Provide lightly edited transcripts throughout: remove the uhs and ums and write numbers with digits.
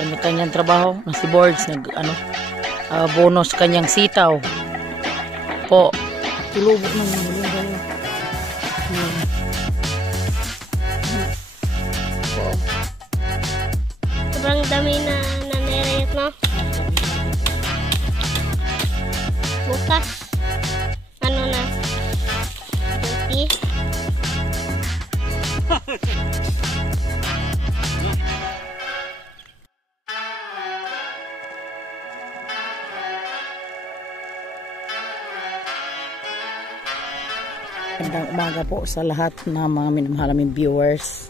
kanya-kanyang trabaho na si Boards nag bonus kanyang sitaw po. Tulubok na yung uling kayo. Sobrang dami na nanirayat, no? Bukas ano na? Duty. Magandang umaga po sa lahat ng mga minamahal naming viewers.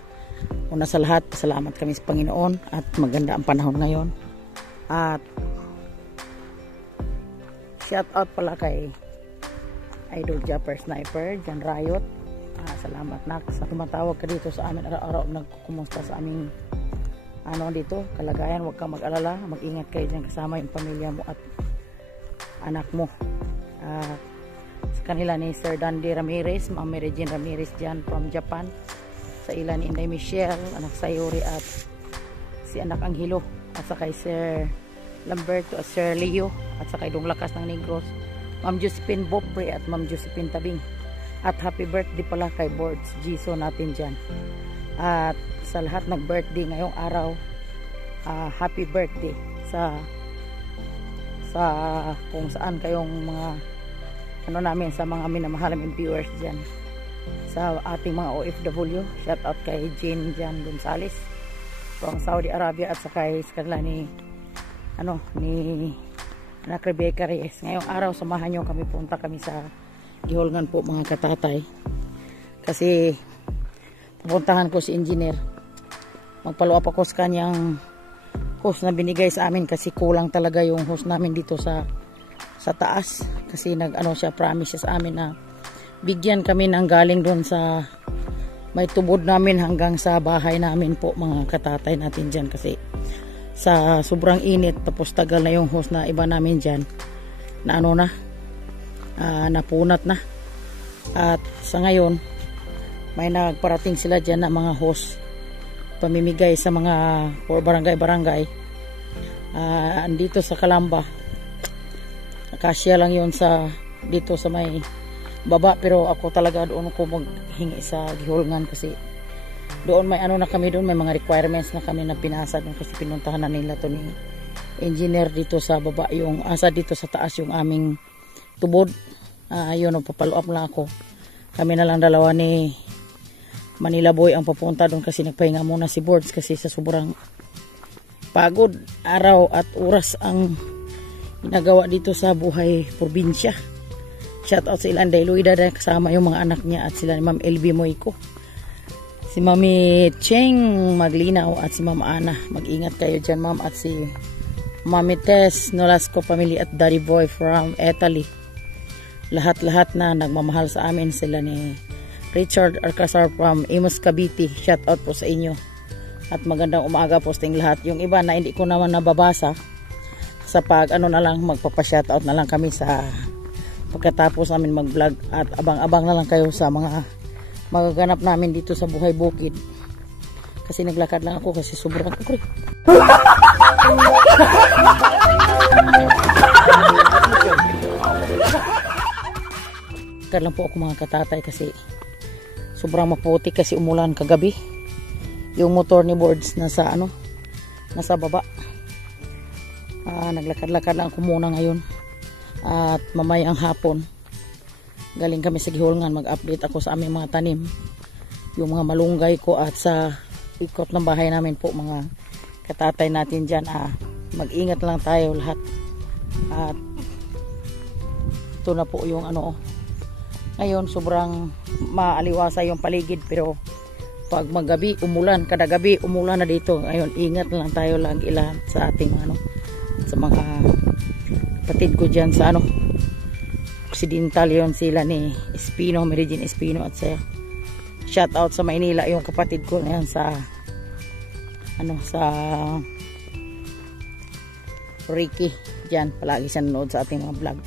Una sa lahat, salamat kami sa Panginoon at maganda ang panahon ngayon. At shout out pala kay Idol Japper Sniper, Jan Riot. Salamat nak sa tumatawag ka dito sa amin araw-araw, nagkukumusta sa aming dito, kalagayan. Huwag kang mag-alala, mag-ingat kayo dyan kasama yung pamilya mo at anak mo. Sa kanila ni Sir Dandy Ramirez, Ma'am Mary Jean Ramirez dyan from Japan, sa ila ni Inday Michelle, anak Sayuri at si anak Angelo, at sa kay Sir Lamberto at Sir Leo, at sa kay Dong Lakas ng Negros, Ma'am Josephine Bobre at Ma'am Josephine Tabing. At happy birthday pala kay Boards Jiso natin dyan. At sa lahat nag-birthday ngayong araw, happy birthday sa kung saan kayong mga namin, sa mga minamahal naming viewers dyan, sa ating mga OFW. Shout out kay Jane Jan Gonzales from Saudi Arabia, at sa kanila ni anak Rebecca Reyes. Ngayong araw samahan nyo kami, punta kami sa Gihulngan po mga katatay, kasi pupuntahan ko si engineer, magpaluap ako sa kanyang hose na binigay sa amin, kasi kulang talaga yung hose namin dito sa taas, kasi siya promise siya sa amin na bigyan kami ng galing doon sa may tubod namin hanggang sa bahay namin po mga katatay natin dyan, kasi sa sobrang init, tapos tagal na yung hose na iba namin dyan na napunat na. At sa ngayon may nagparating sila dyan na mga hose pamimigay sa mga barangay andito sa Calamba. Kasya lang yun dito sa may baba, pero ako talaga doon ko maghingi sa Gihulngan, kasi doon may na kami doon, may mga requirements na kami na pinasa doon, kasi pinuntahan na nila to ni engineer dito sa baba, yung dito sa taas yung aming tubod. Yun, papalo up lang ako. Kami na lang dalawa ni Manila Boy ang papunta doon, kasi nagpahinga muna si Boards, kasi sa sobrang pagod araw at oras ang ginagawa dito sa buhay probinsya. Shout out sa Ilanday Luida, kasama yung mga anak niya, at sila ni Ma'am LB Moyko, si Mami Cheng Maglinaw, at si Ma'am Ana. Mag-ingat kayo dyan, Ma'am, at si Mami Tess Nolasco family at Daddy Boy from Italy. Lahat-lahat na nagmamahal sa amin, sila ni Richard Arcasar from Imus Cavite. Shout out po sa inyo at magandang umaga po sa ting lahat. Yung iba na hindi ko naman nababasa, sa pag na lang, magpapa-shout out na lang kami sa pagkatapos namin mag-vlog, at abang-abang na lang kayo sa mga magaganap namin dito sa buhay bukid, kasi naglakad lang ako kasi sobrang ukri. Lang po ako mga katatay, kasi sobrang maputi, kasi umulan kagabi. Yung motor ni Boards nasa baba. Naglakad-lakad lang ako muna ngayon, at mamayang hapon galing kami sa Gihulngan, mag-update ako sa aming mga tanim, yung mga malunggay ko, at sa ikot ng bahay namin po mga katatay natin dyan. Mag-ingat lang tayo lahat, at ito na po yung ngayon sobrang maaliwasa yung paligid, pero pag magabi umulan, kada gabi umulan na dito. Ngayon ingat lang tayo lang ilan sa ating sa mga kapatid ko dyan sa Occidental, yon sila ni Espino, Mary Jean Espino, at sa shout out sa Maynila yung kapatid ko na yan sa sa Ricky dyan, palagi siya nanood sa ating mga vlog.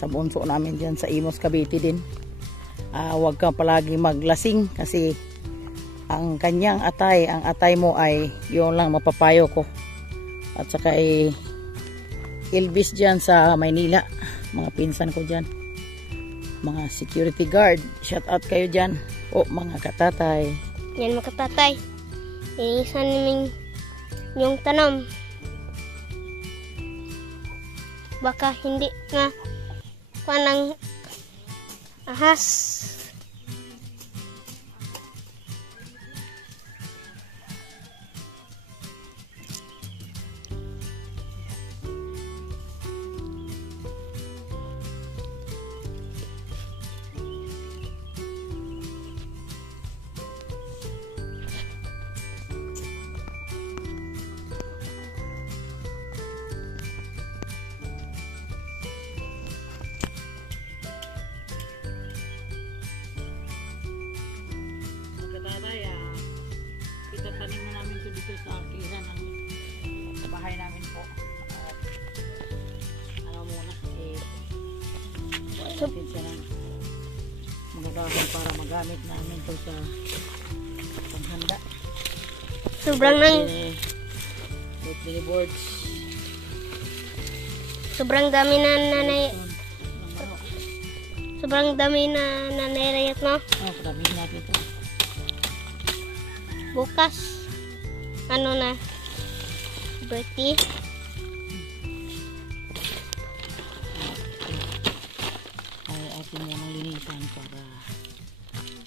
Sa bunso namin dyan sa Imus Cavite din, huwag kang palagi maglasing, kasi ang kanyang atay, ang atay mo ay yun lang mapapayo ko, At saka Elvis dyan sa Maynila. Mga pinsan ko dyan. Mga security guard. Shout out kayo dyan. O mga katatay. Yan mga katatay. Inisan namin yung tanong. Baka hindi nga panang ahas. Itatanim na namin ito dito sa kilan ng bahay namin po. Ano muna, natin siya ng mga dahon para magamit namin ito sa panghanda. Sobrang nang boards. Sobrang dami na nanay. Sobrang dami na nanay no? Padamin natin ito. Bukas, ano na, birthday. Ay, atin mo nang linisan para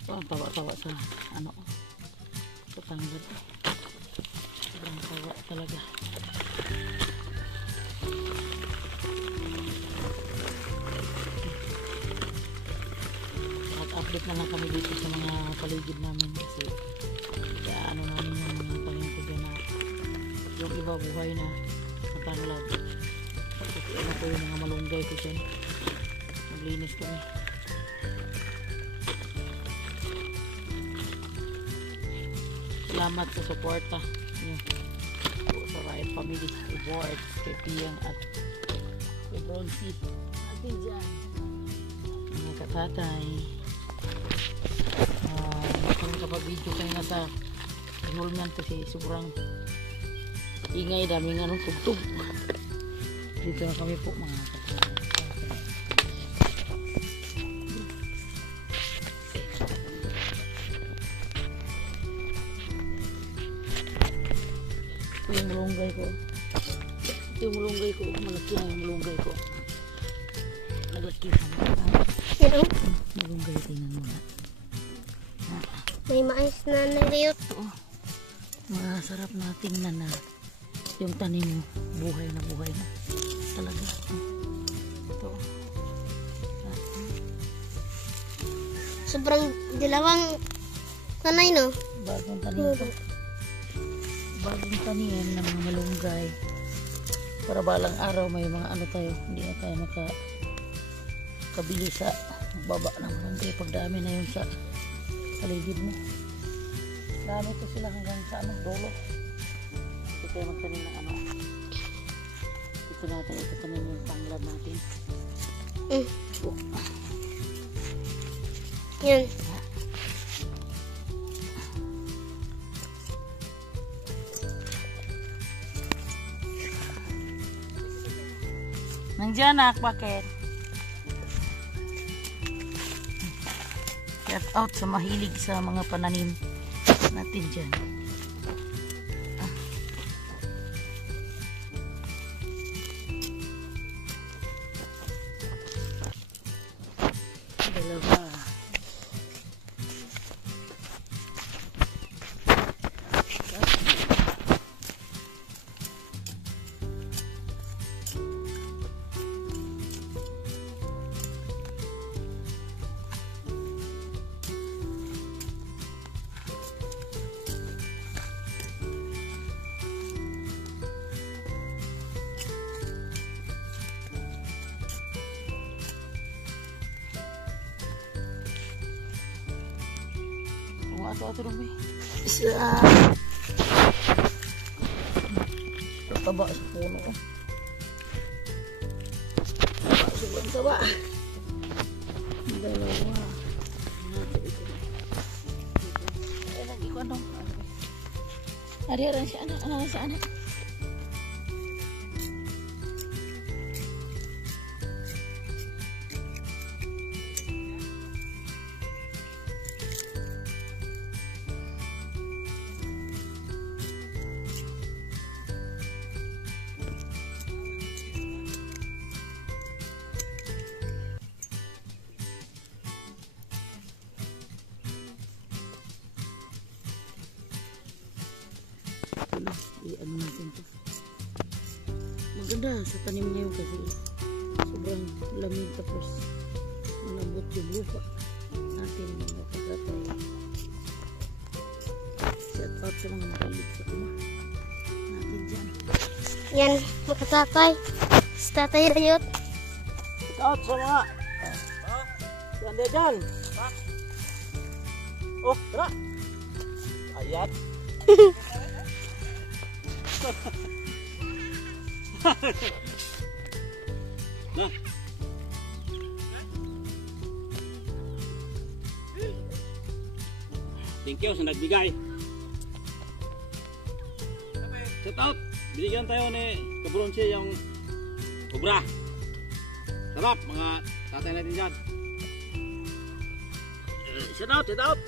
tawa-tawa sa ano, patanggal. Sobrang tawa talaga. At update na lang kami dito sa mga paligid namin kasi ano namin yung mga tanim ko dyan na yung iba buhay na natanglad. Kasi ano ko yung mga malunggay ko dyan. Maglinis kami. Salamat sa suporta nyo sa Riot Family Rewards kay Piyang at kay Bronzy natin dyan mga katatay. Kapag video kayo na sa hulman kasi sobrang ingay, daming ano, tugtog. Dito na kami po mga katatay. Ito yung malunggay ko. Ito yung malunggay ko. Malaki na yung malunggay ko. Naglaki na. Yan o. Malunggay, tingnan mo na. May mais na nariyot. Masarap na tingnan na yung tanim mo. Buhay na talaga. Ito. Sobrang dalawang sanay no? Bagong tanim ito. Bagong tanim ng mga malunggay. Para balang araw may mga ano tayo. Hindi na tayo makabili sa baba ng malunggay. Pagdami na yun sa paligid mo. Dami ito sila hanggang sa ano, dolo. Ito tayo magtanim ng ano. Ito tanim yung panglad natin. Yan. Nandiyan nak, bakit? Shout out sa mahilig sa mga pananim natin dyan. Dalawa. Ato dong may isa taba sa puno sobrang taba dalawa lagi ko ano ari siya anak Maganda sa tanim niya kasi sobrang lamig tapos malambot yung lupa natin mga katatay. Shout out sa mga mahilig sa kuma natin dyan. Yan, mga tatay. Si tatay Rayot. Shout out sa mga yan dia dyan. Oh, tara. Ayat. Nah. Thank you sa nagbigay. Shout out. Binigyan tayo ni Kabronche yung kubra. Sarap mga tatay natin dyan. Shout out, shout out.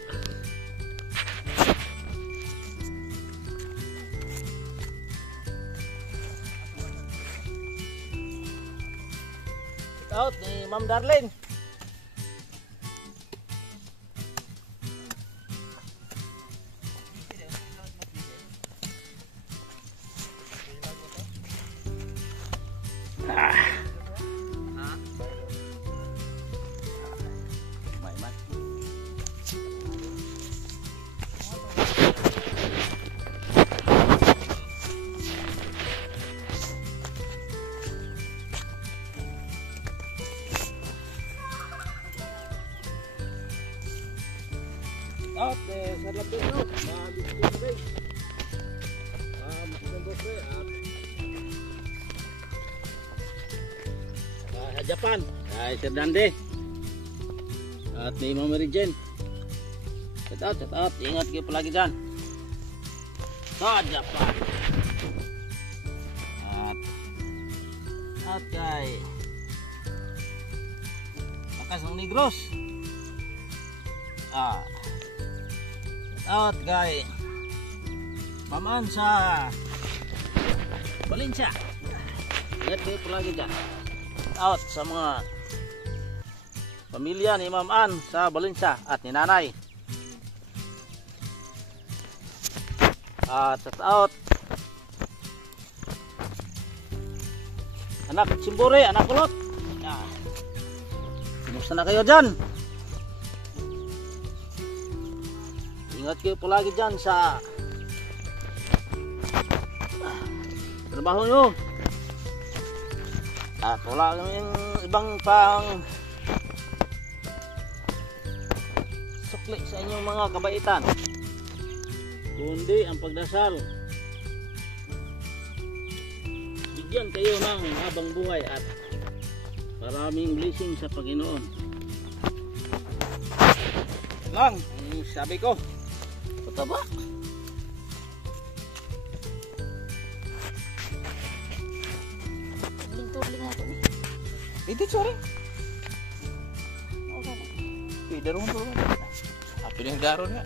Shout out ni Ma'am Darlene. Out sa labing no, display. Maganda pre at Japan, ay Sir Dande. At ni Ma'am Mary Jane. Shout out, ingat kayo palagi dyan. Sa Japan. At kay Bakas ng Negros. Out kay Ma'am Ann sa Valencia. Ingat kayo palagi dyan. Out sa mga pamilya ni Ma'am Ann sa Valencia at ni Nanay. At out anak Simbore, anak Kulot. Kumusta na kayo dyan? Ingat kayo palagi dyan sa trabaho nyo. At wala kaming ibang pang sukli sa inyong mga kabaitan, kundi ang pagdasal. Bigyan kayo ng habang buhay at maraming blessing sa Panginoon. Lang, sabi ko. Pataba. Lintuling ako ni. Ito, sorry. Okay na. Pwede rin mo. Happy na yung garo niya.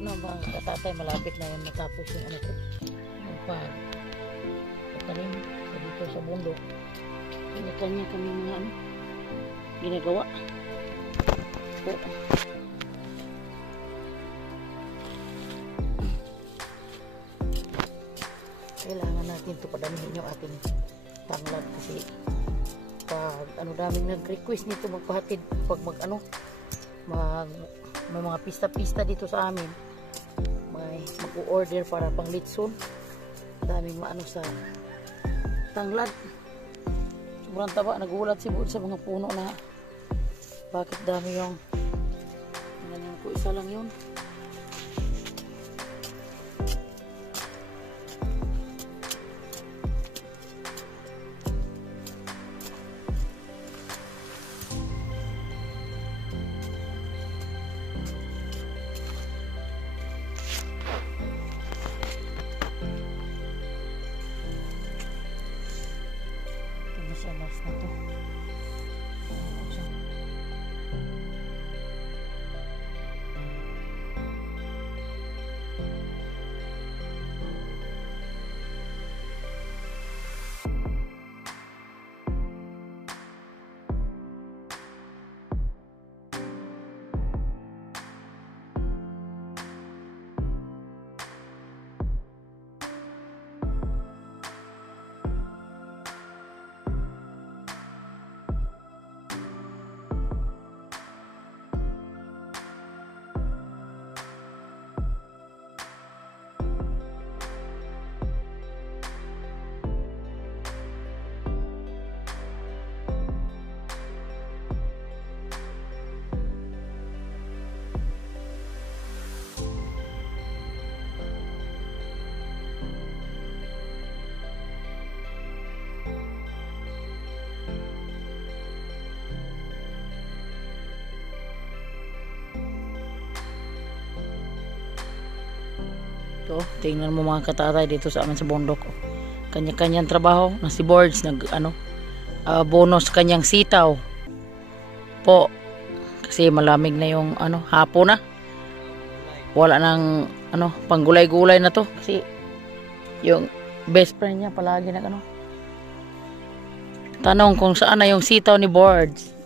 Ano ba, katatay, malapit na yun matapos yung ano ko. Pagtanim dito sa bundok. Kanya kami mga ano ginagawa. Kailangan natin ito padamihin yung ating tanglad kasi pag ano daming nag-request nito magpahatid pag may mga pista-pista dito sa amin, may mag-order para pang litson. Daming maano sa tanglad. Sobrang taba, nagulat si Bud sa mga puno na bakit dami yung ganyan ko, isa lang yun. Mas na to. Ito, tingnan mo mga katatay dito sa amin sa bundok. Kanya-kanyang trabaho. Na si Boards, bonus kanyang sitaw. Po. Kasi malamig na yung hapon na. Wala nang panggulay-gulay na to. Kasi yung best friend niya palagi tanong kung saan na yung sitaw ni Boards.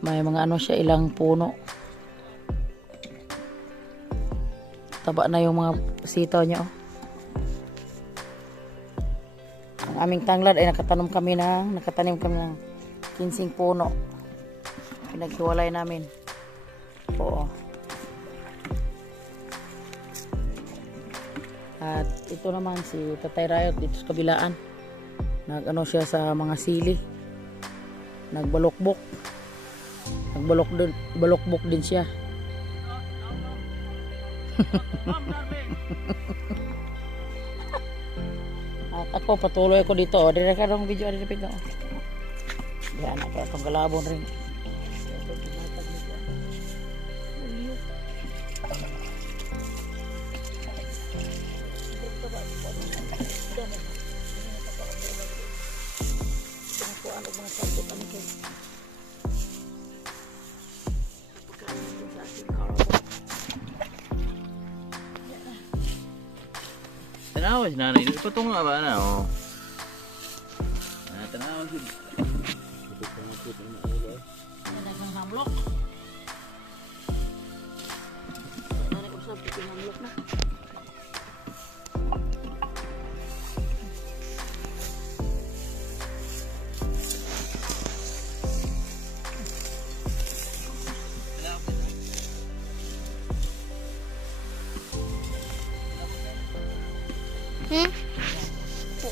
May mga siya, ilang puno. Taba na yung mga sitaw niya. Ang aming tanglad ay nakatanim kami ng 15 puno. Pinaghiwalay namin. Oo. At ito naman si Tatay Riot dito sa kabilaan. Siya sa mga sili. Nagbalokbok. Balokbok din siya. At ako patuloy ako dito. Dire ka rong video ari dito. Diyan na kaya itong galabon rin. Tanawas na na. Ito nga ba na? Oh. Tanawas yun. Dagang hamlok. Dagang usap yung hamlok na.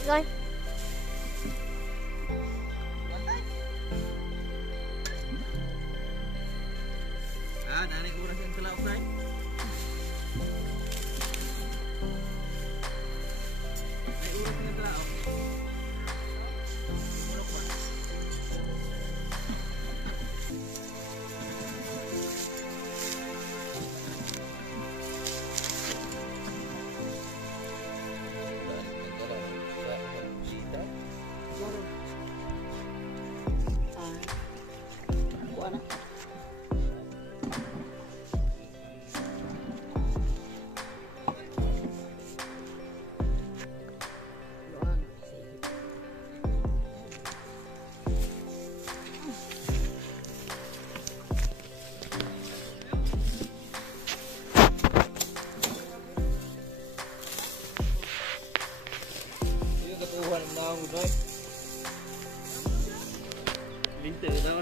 Rồi. Dani ko rin sa laot ay. Ay uras na laot.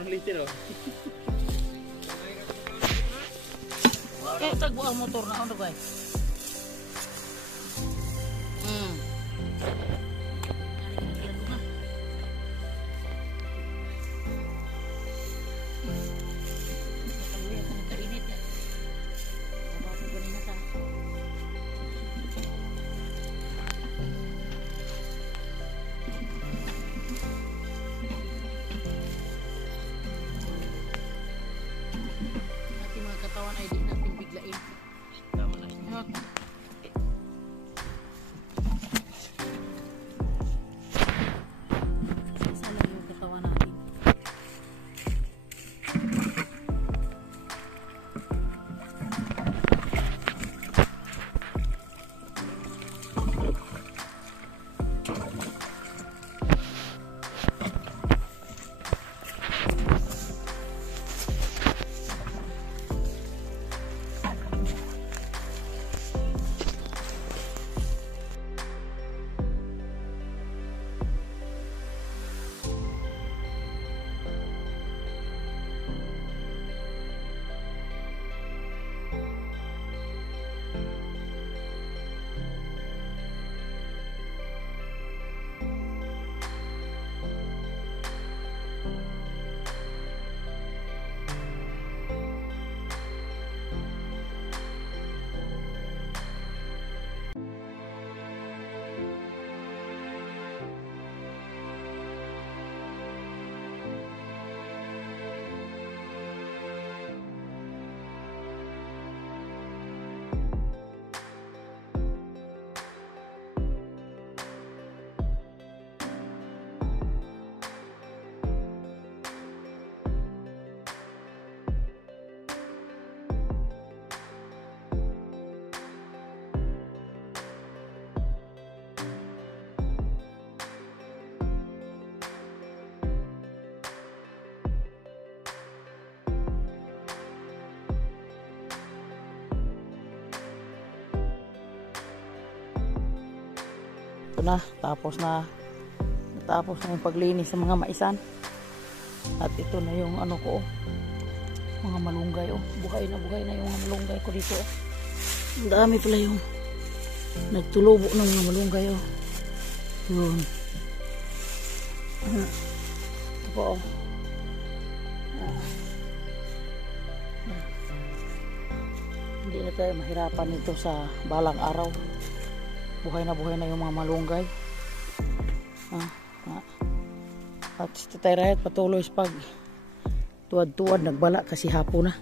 Liter oh. Tagbuang motor na ano ba? na, tapos na yung paglinis sa mga maisan. At ito na yung ano ko, mga malunggay. Buhay na yung mga malunggay ko dito. Ang dami pala yung nagtulubo ng mga malunggay. Yun. Ito po. Hindi na tayo mahirapan nito sa balang araw. Buhay na yung mga malunggay. At si Tatay Rayat patuloy sa pag tuwad-tuwad, nagbala kasi hapon na.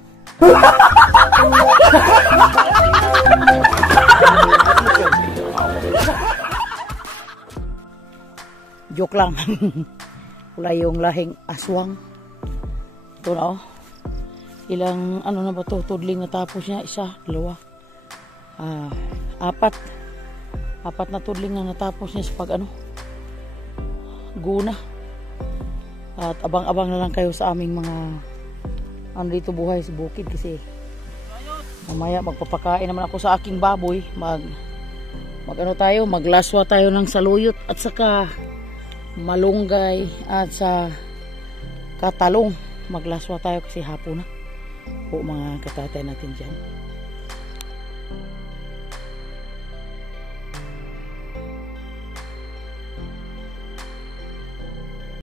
Joke lang. Wala yung lahing aswang. Ito na ilang ano na ba to, tudling natapos niya, 1, 2, 4 na tudling na natapos niya sa pag guna. At abang-abang na lang kayo sa aming mga dito buhay sa bukid, kasi mamaya magpapakain naman ako sa aking baboy. Maglaswa tayo ng saluyot at saka malunggay at sa katalong. Maglaswa tayo kasi hapon na po mga katatay natin dyan.